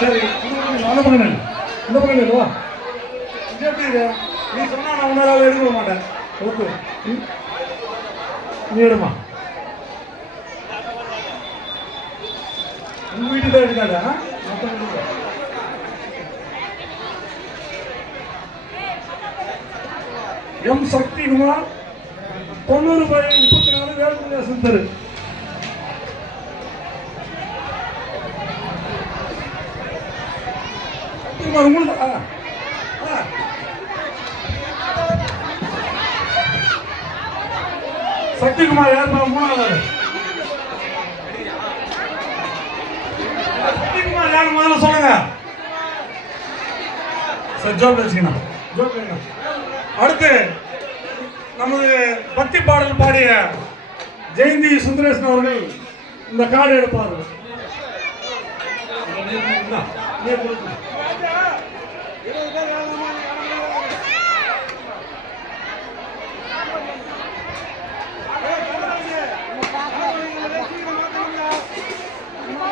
சரி அந்த பக்கம் இந்த பக்கம் வா இது எப்படி இது? நீ சொன்னால் நான் உன்னால எடுக்க மாட்டேன். ஓகே. நீ எடுமா. உங்க வீட்டு தான் எடுக்காதா மொத்தம் எடுக்காத. எம் சக்திகுமார் தொண்ணூறு பை முப்பத்தி நாலு வேலுமணி சுந்தர். சக்திகுமார் உங்களுக்கு சக்திகுமார் யார் மூணாவது சக்திகுமார் யார் முதல்ல சொல்லுங்க. சார் ஜோக் வச்சுக்கணும் ஜோக் அடுத்து நமது பக்தி பாடல் பாடிய ஜெயந்தி சுந்தரேசன் அவர்கள் இந்த கார்டு எடுப்பார்கள்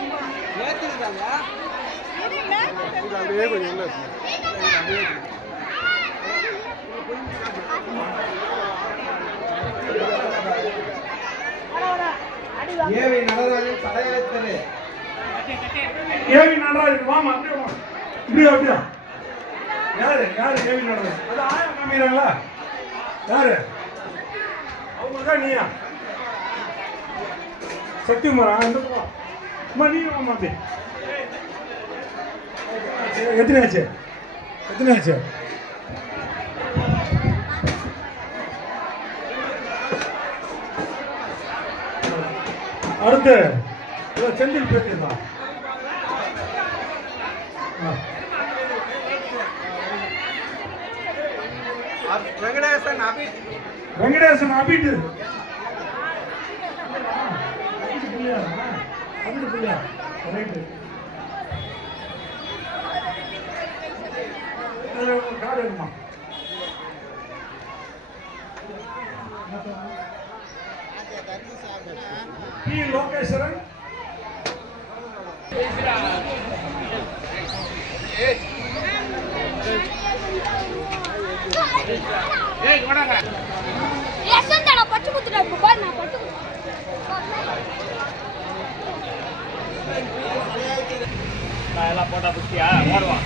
இந்தா, நீ கொடுத்து. ஏவி நடராஜன் தலையெழுத்தரு ஏவி நடராஜன் வாமா அப்படியே வா இப்படியா அப்படியா? யாரு யாரு ஏவி நடராஜன்? அது ஆயம் காமிக்கிறாங்களா? யாரு? அவங்க தான் நீயா? சக்திகுமாரா இந்த பக்கம் வாமா அப்படி எத்தனை ஆச்சு எத்தனை ஆச்சு அடுத்து செந்தில் பேசியிருந்தான் வெங்கடேசன் அபி வெங்கடேசன் அபிட்டு கார்டு எடுமா பி லோகேஸ்வரன் யசந்த் நான் பட்டு குத்துட்டேன் இப்ப பாரு நான் பட்டு எல்லாம் போட்டா புத்தியா? ஓடுவான்